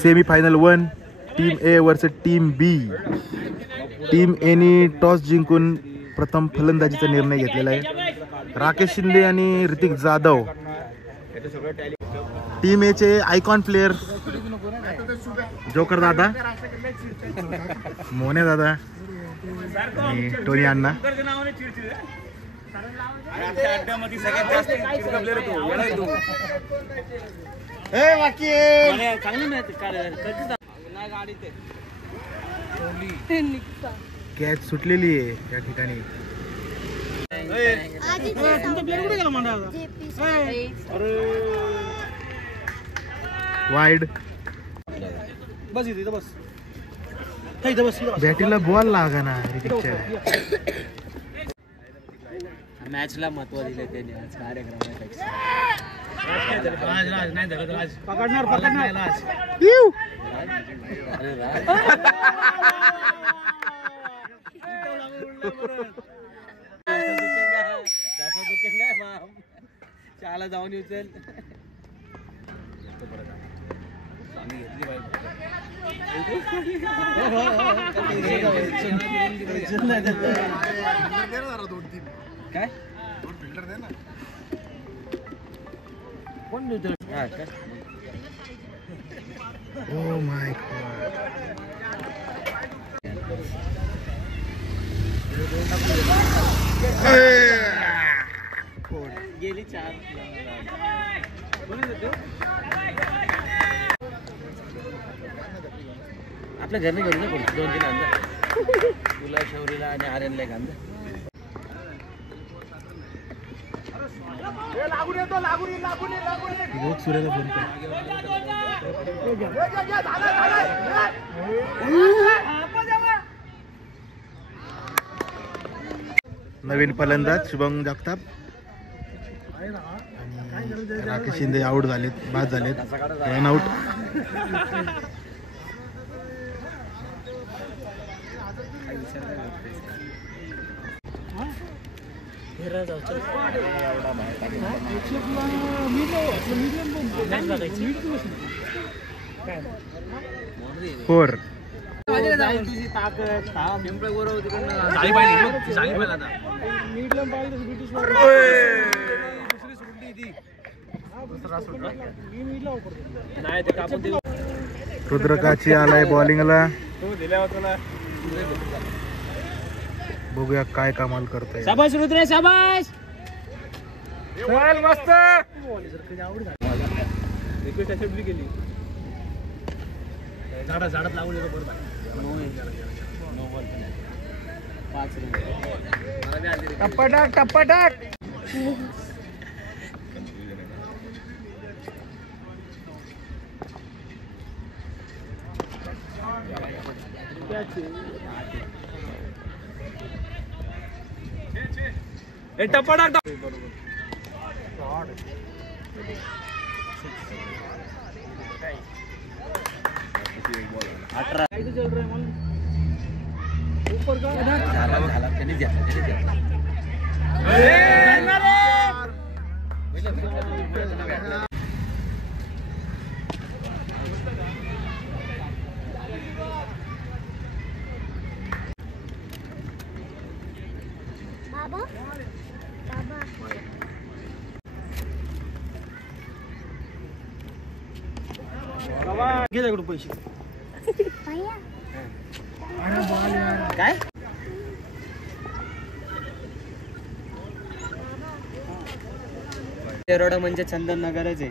Semi final 1 team A versus team B. Team A ने toss जिंकून प्रथम फलंदाजीचा निर्णय घेतलेला आहे. राकेश शिंदे आणि ऋतिक जाधव. टीम ए चे आयकॉन प्लेयर जोकर दादा, मोने दादा आणि टोनी अण्णा. कॅच सुटलेली आहे त्या ठिकाणी. वाईड बॅटीला बॉल लागा ना ऋतिकच्या. मॅचला महत्व दिले त्यांनी आज कार्यक्रमापेक्षा. चाला जाऊन येऊचल काय कोण देतो. Oh my God. गेली 4. आपल्या घरने घेऊन ना 2-3 अंदा तुला शौरीला आणि आर्यनला एक अंदा. बहुत सूर्याला फोन कर. नवीन फलंदाज शुभम जगताप आणि राकेश शिंदे आउट झालेत, बाद झालेत, रन आउट. फोर. रुद्रकाची आलाय बॉलिंगला. बघूया काय कमाल करतोय. शाबाश रुद्र, शाबाश. चल मस्त. रिक्वेस्ट ऍक्सेप्ट केली. झाडात लागून येतो बरोबर. नो बॉल पण आहे. 5 रन. टप्पाटाक टप्पाटाक. टप्पाटाक. घे त्याकडून पैसे. काय तेरोडा म्हणजे चंदन नगरच आहे.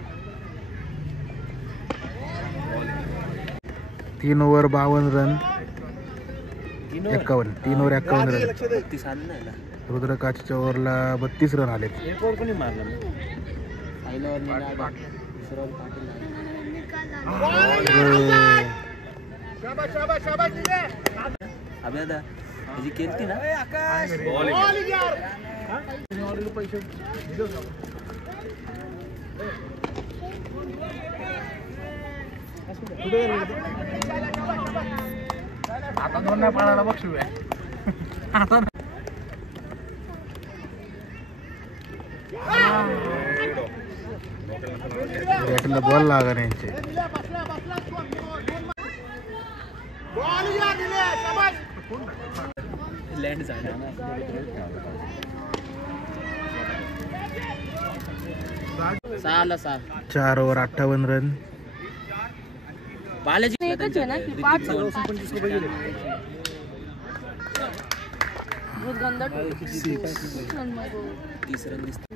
3 ओव्हर 52 रन. 51 3 over 51 run. 32 आले ना. रुद्रकाचच्या ओव्हरला 32 रन आले. एक ओव्हर कोणी मारला पहिल्या ओव्हर पाटील. अभ्यादा जी केलती ना आता 2 नाही पाडायला बघ. आता बॅटला बॉल लागा यांचे. लँड झाला. 6 4 ओव्हर 58 रन. बालाजी एकच आहे ना की 5 बहुत गंदा 30 रन दिसतो.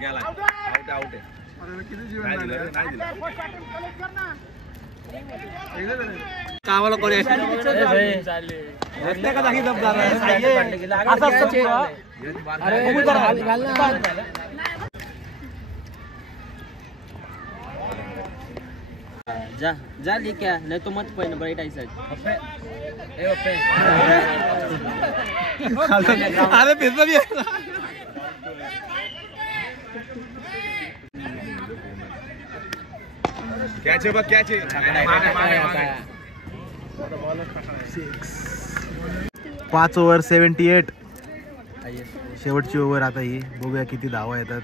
गेला आउट आउट आहे. कावाला कोणी जा जा लेके आ, नहीं तो मत पहन ब्राइट आई साइड. अरे फिर भी कैच है बघ कैच है. 5 ओव्हर 78. शेवटची ओव्हर आता ही. बघूया किती धावा येतात.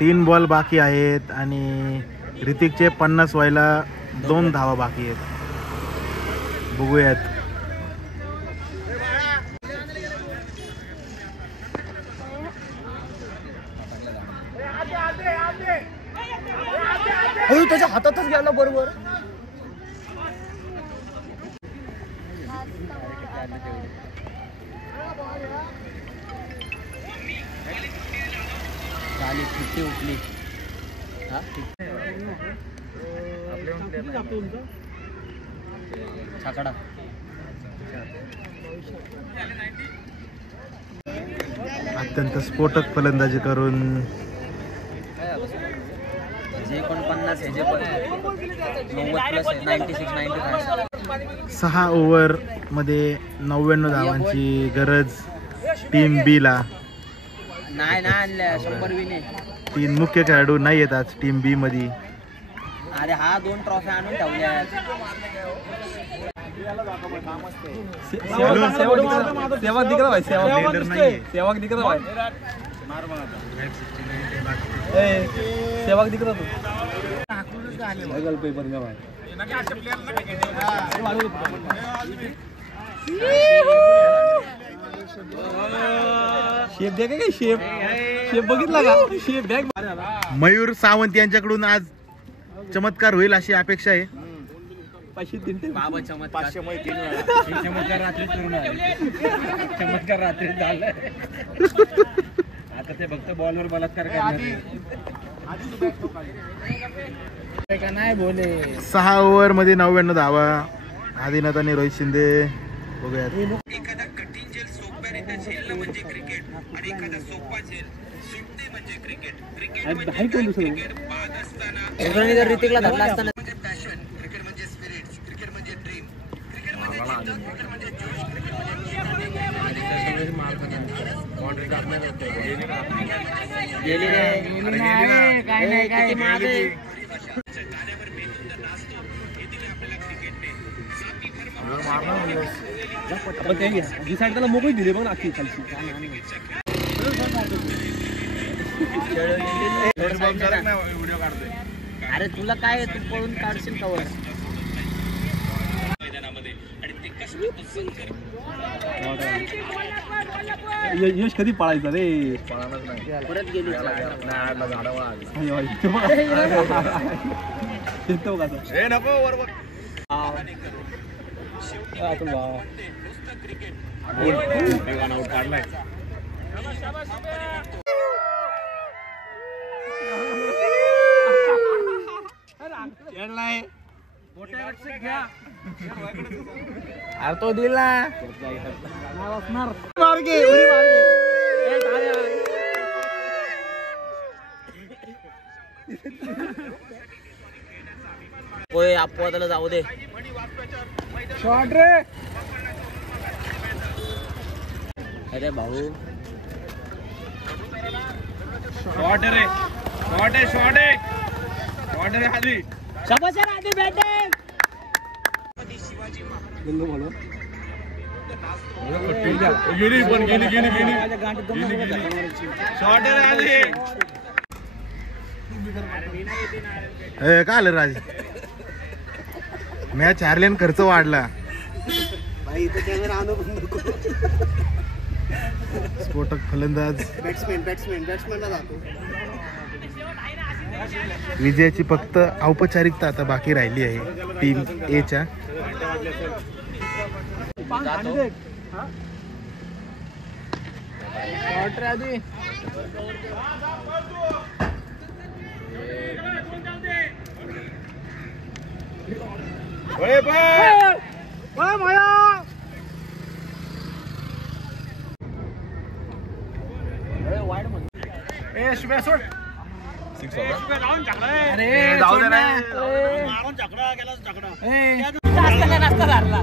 तीन बॉल बाकी आहेत आणि ऋतिकचे 50 व्हायला 2 धावा बाकी आहेत. बघूयात. त्याच्या हातातच गेला बरोबर. झाली 50 उठली. छाकडा अत्यंत स्फोटक फलंदाजी करून जे 49 आहे जे पण 90 प्लस 96 95. 6 ओव्हर मध्ये 99 धावांची गरज टीम बी ला. नाही ना आणल्या 100 विने. 3 मुख्य खेळाडू नाही येत आज टीम बी मध्ये. अरे हा 2 ट्रॉफी आणून ठेवल्या. सेवक दिख रहा भाई. सेवक दिख रहा भाई. सेवक दिख रहा तू गल पेपर में भाई. शेप देखे काय शेप. शेप बघितला का. Shape bag. मयूर सावंत यांच्याकडून आज चमत्कार होईल अशी अपेक्षा आहे. बाबा चमत्कार. चमत्कार रात्री चमत्कार रात्री झालं. आता ते फक्त बॉलवर बलात्कार करणार. नाही बोले. 6 ओव्हर मध्ये 99 धावा. आदिनाथ आणि रोहित शिंदे. बघूयात. एखादा कठीण झेल सोप्याने झेलणं म्हणजे क्रिकेट आणि एखादा सोपा झेल सुटणे म्हणजे क्रिकेट. क्रिकेट म्हणजे क्रिकेट बाद असताना जर ऋतिकला धरला असताना म्हणजे पॅशन. क्रिकेट म्हणजे स्पिरिट. क्रिकेट म्हणजे ड्रीम. क्रिकेट म्हणजे जिद्द. क्रिकेट म्हणजे जोश. गेली रे. किती माग आहे. गाण्यावर बेधुंद नाचतो हे दिले आपल्याला क्रिकेटने. साथी धर्म जी साईड त्याला मोकळी दिली बघ ना अख्खी खालची. व्हिडिओ काढतोय. अरे तुला काय तू पळून काढशील कवर. मैदानामध्ये आणि ते कसं यश कधी पळायचा रे. परत गेली. नको बरोबर. काढलाय. अरे तो दिला होय अपवादाला जाऊ दे. शॉट रे. अरे भाऊ शॉट रे. शॉट रे आधी. शाबास यार आधी बॅटिंग. गेली. शॉट रे आधी. काय आलं राज मॅच हारल्यान खर्च वाढला. स्फोटक फलंदाज बॅट्समॅनला जातो. विजयाची फक्त औपचारिकता आता बाकी राहिली आहे टीम ए च्या. शॉट रे आधी. नाश्ता धरला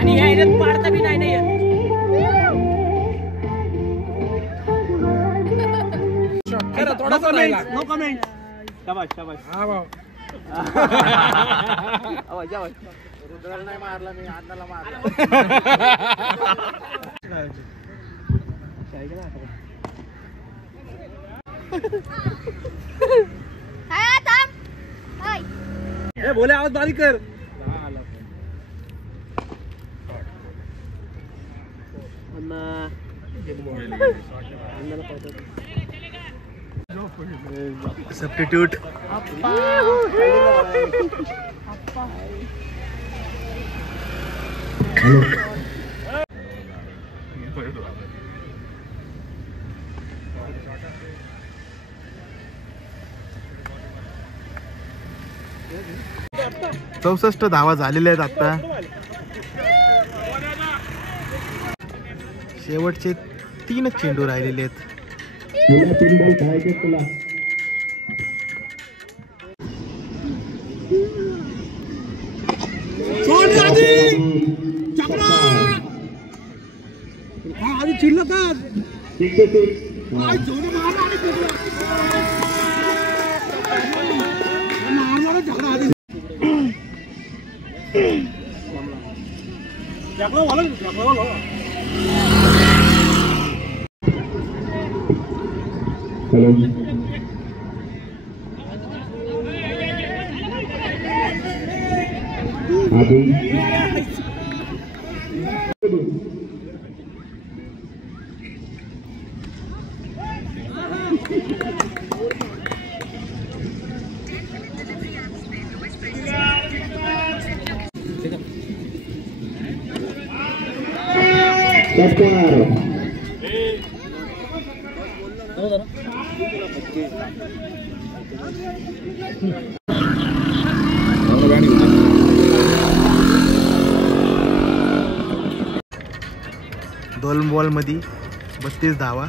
आणि ह्या पाडता बी नाही येत. No comment. शाबाश. हा भाऊ. नाही मारला मी अन्नाला मारला. ए बोले आवाज बारीक कर. सबस्टिट्यूट चौसष्ट धावा झालेल्या आहेत आता. शेवटचे 3 चेंडू राहिलेले आहेत. आधी चिल्ल का दोन बॉल मध्ये 32 धावा.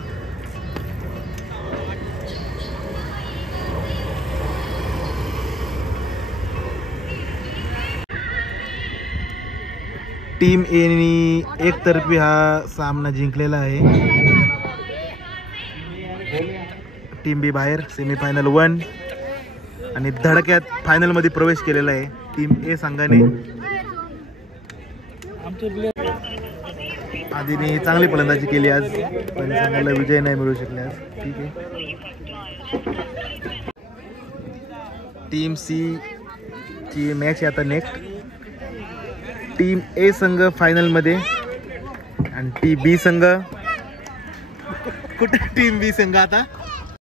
टीम ए नी एकतर्फी हा सामना जिंकलेला आहे. टीम बी बाहेर सेमीफायनल 1 आणि धडक्यात फायनल मध्ये प्रवेश केलेला आहे टीम ए संघाने. आधीने चांगली फलंदाजी केली आज पण संघाला विजय नाही मिळू शकले आज. ठीक आहे. टीम सी ची मॅच आता नेक्स्ट. टीम ए संघ फायनल मध्ये आणि टीम बी संघ कुठे टीम बी संघ आता